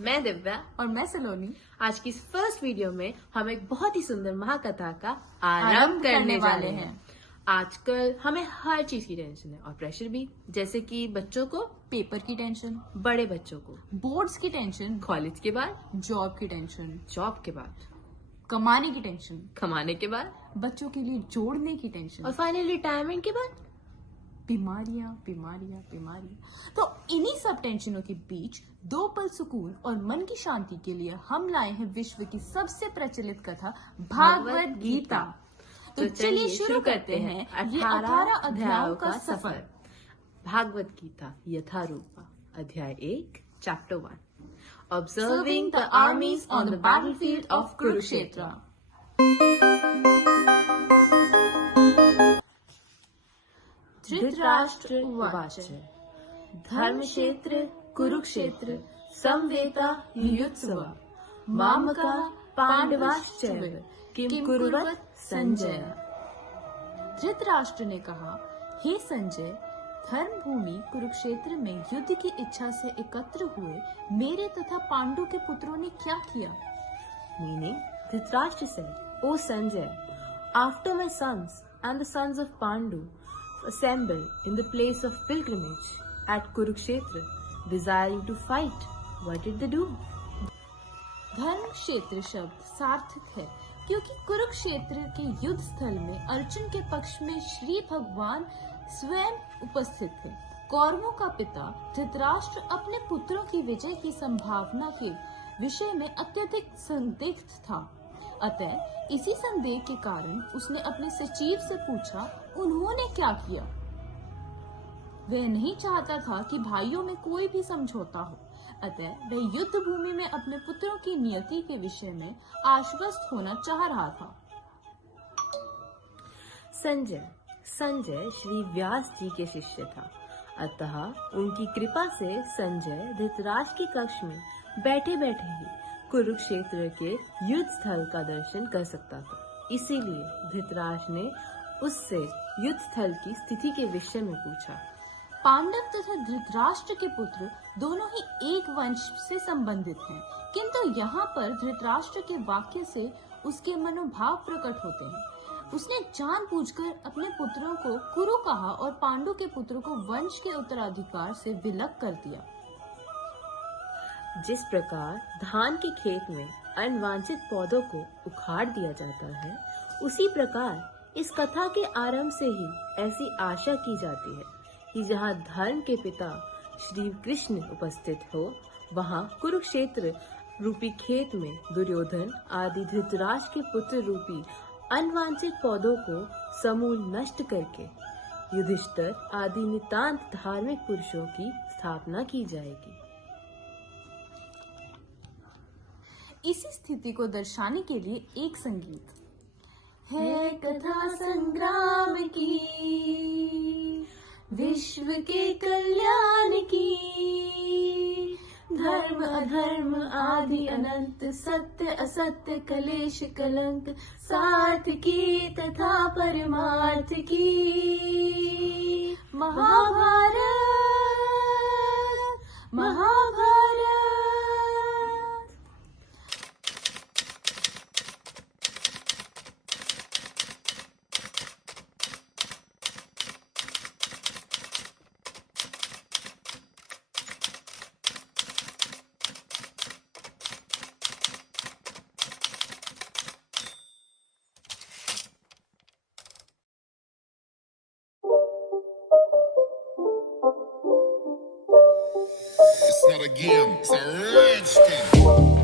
मैं दिव्या और मैं सलोनी आज की इस फर्स्ट वीडियो में हम एक बहुत ही सुंदर महाकथा का आरंभ आरंभ करने वाले वाले हैं। आजकल हमें हर चीज की टेंशन है और प्रेशर भी, जैसे कि बच्चों को, पेपर की टेंशन, बड़े बच्चों को बोर्ड्स की टेंशन, कॉलेज के बाद, जॉब की टेंशन, जॉब के बाद, कमाने की टेंशन, कमाने के बाद बच्चों के लिए जोड़ने की टेंशन और फाइनली रिटायरमेंट के बाद। बीमारियां बीमारियां बीमारियां। तो इन्हीं सब टेंशनों के बीच दो पल सुकून और मन की शांति के लिए हम लाए हैं विश्व की सबसे प्रचलित कथा भागवत गीता। तो चलिए शुरू करते हैं ये 18 अध्यायों का सफर। भागवत गीता यथारूपा, अध्याय 1, chapter 1, observing the armies on the battlefield of Kurukshetra. Dhritarashtra उवाच धर्मक्षेत्र कुरुक्षेत्र समवेता युयुत्सव मामका पांडवाश्चैव किम कुर्वत संजय। धृतराष्ट्र ने कहा, हे संजय, धर्म भूमि कुरुक्षेत्र में युद्ध की इच्छा से एकत्र हुए मेरे तथा पांडु के पुत्रों ने क्या किया? Meaning, Dhritarashtra said, O Sanjay, after my sons and the sons of Pandu assembled in the place of pilgrimage at Kurukshetra, desiring to fight, what did they do? धर्म क्षेत्र शब्द सार्थक है क्योंकि कुरुक्षेत्र के युद्ध स्थल में अर्जुन के पक्ष में श्री भगवान स्वयं उपस्थित थे। कौरवों का पिता धृतराष्ट्र अपने पुत्रों की विजय की संभावना के विषय में अत्यधिक संदिग्ध था। अतः इसी संदेह के कारण उसने अपने सचिव से पूछा, उन्होंने क्या किया? वह नहीं चाहता था कि भाइयों में कोई भी समझौता हो, अतः वह युद्ध भूमि में अपने पुत्रों की नियति के विषय में आश्वस्त होना चाह रहा था। संजय श्री व्यास जी के शिष्य था, अतः उनकी कृपा से संजय धृतराष्ट्र के कक्ष में बैठे बैठे ही कुरुक्षेत्र के युद्ध स्थल का दर्शन कर सकता था। इसीलिए धृतराष्ट्र ने उससे युद्ध स्थल की स्थिति के विषय में पूछा। पांडव तथा धृतराष्ट्र के पुत्र दोनों ही एक वंश से संबंधित हैं, किंतु यहाँ पर धृतराष्ट्र के वाक्य से उसके मनोभाव प्रकट होते हैं। उसने जानबूझकर अपने पुत्रों को कुरु कहा और पांडु के पुत्रों को वंश के उत्तराधिकार से विलग कर दिया। जिस प्रकार धान के खेत में अनवांछित पौधों को उखाड़ दिया जाता है, उसी प्रकार इस कथा के आरंभ से ही ऐसी आशा की जाती है कि जहाँ धर्म के पिता श्री कृष्ण उपस्थित हो, वहाँ कुरुक्षेत्र रूपी खेत में दुर्योधन आदि धृतराष्ट्र के पुत्र रूपी अनवांछित पौधों को समूल नष्ट करके युधिष्ठिर आदि नितांत धार्मिक पुरुषों की स्थापना की जाएगी। इसी स्थिति को दर्शाने के लिए एक संगीत है। कथा संग्राम की, विश्व के कल्याण की, धर्म अधर्म आदि अनंत, सत्य असत्य कलेश कलंक, सार्थ की तथा परमार्थ की। Mahabharat Mahabharat. It's not a game, it's a rich thing.